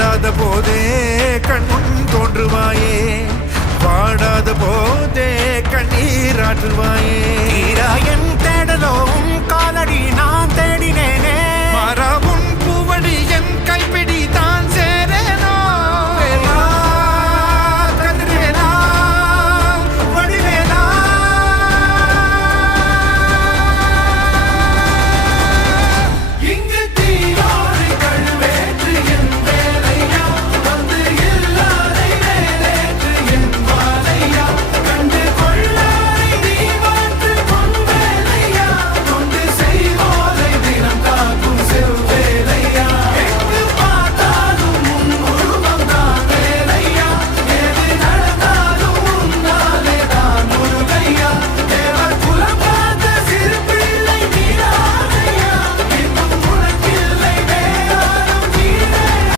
பாடாத போதே கண்முன் தோன்றுவாயே, பாடாத போதே கண்ணீராற்றுவாயே. என் தேடலும் காலடி நான் தேடினேனே, மாறாவும் பூவடி என் கைப்பிடி